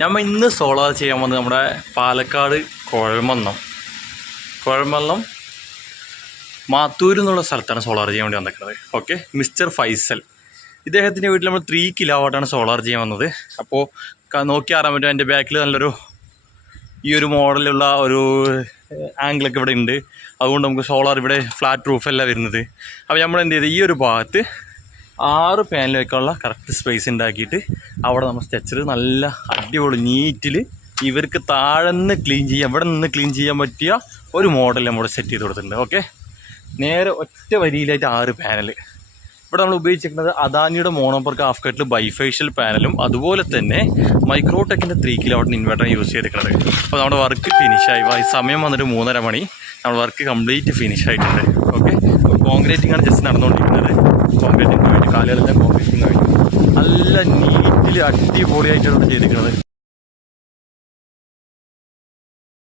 നമ്മൾ ഇന്ന് സോളാർ ചെയ്യാൻ വന്നത് നമ്മുടെ പാലക്കാട് കുഴൽമന്നം മാത്തൂർ എന്നുള്ള സ്ഥലത്താണ് സോളാർ ചെയ്യാൻ വേണ്ടി വന്നിരിക്കുന്നത്. ഓക്കെ, മിസ്റ്റർ ഫൈസൽ ഇദ്ദേഹത്തിൻ്റെ വീട്ടിൽ നമ്മൾ 3 കിലോവാട്ടാണ് സോളാർ ചെയ്യാൻ വന്നത്. അപ്പോൾ നോക്കി അറിയാൻ പറ്റും, എൻ്റെ ബാക്കിൽ നല്ലൊരു ഈ ഒരു മോഡലുള്ള ഒരു ആംഗിളൊക്കെ ഇവിടെ ഉണ്ട്. അതുകൊണ്ട് നമുക്ക് സോളാർ ഇവിടെ ഫ്ലാറ്റ് റൂഫല്ല വരുന്നത്. അപ്പോൾ നമ്മൾ എന്ത് ചെയ്ത് ഈ ഒരു ഭാഗത്ത് 6 പാനൽ വയ്ക്കാനുള്ള കറക്റ്റ് സ്പേസ് ഉണ്ടാക്കിയിട്ട് അവിടെ നമ്മൾ സ്ട്രെച്ചർ നല്ല അടിപൊളി നീറ്റിൽ ഇവർക്ക് താഴെ നിന്ന് ക്ലീൻ ചെയ്യാൻ, ഇവിടെ നിന്ന് ക്ലീൻ ചെയ്യാൻ പറ്റിയ ഒരു മോഡൽ നമ്മൾ സെറ്റ് ചെയ്ത് കൊടുത്തിട്ടുണ്ട്. ഓക്കെ, നേരെ ഒറ്റ വരിയിലായിട്ട് 6 പാനൽ. ഇവിടെ നമ്മൾ ഉപയോഗിച്ചിരിക്കുന്നത് അദാനിയുടെ മോണോപർക്ക് ഹാഫ് കട്ടിൽ ബൈഫേഷ്യൽ പാനലും അതുപോലെ തന്നെ മൈക്രോടെക്കിൻ്റെ 3 കിലോവാട്ട് ഇൻവെർട്ടർ യൂസ് ചെയ്തിരിക്കുന്നത്. അപ്പോൾ നമ്മുടെ വർക്ക് ഫിനിഷായി. ഈ സമയം വന്നിട്ട് 3:30 മണി. നമ്മൾ വർക്ക് കംപ്ലീറ്റ് ഫിനിഷ് ആയിട്ടുണ്ട്. ഓക്കെ, കോൺക്രീറ്റിംഗ് ആണ് ജസ്റ്റ് നടന്നുകൊണ്ടിരിക്കുന്നത്. കോൺക്രീറ്റിംഗ് കഴിഞ്ഞ് കാലുകളെല്ലാം കോൺക്രീറ്റിംഗ് കഴിഞ്ഞു. നല്ല നീറ്റിൽ അടിപൊളിയായിട്ടാണ് ചെയ്തിരിക്കുന്നത്.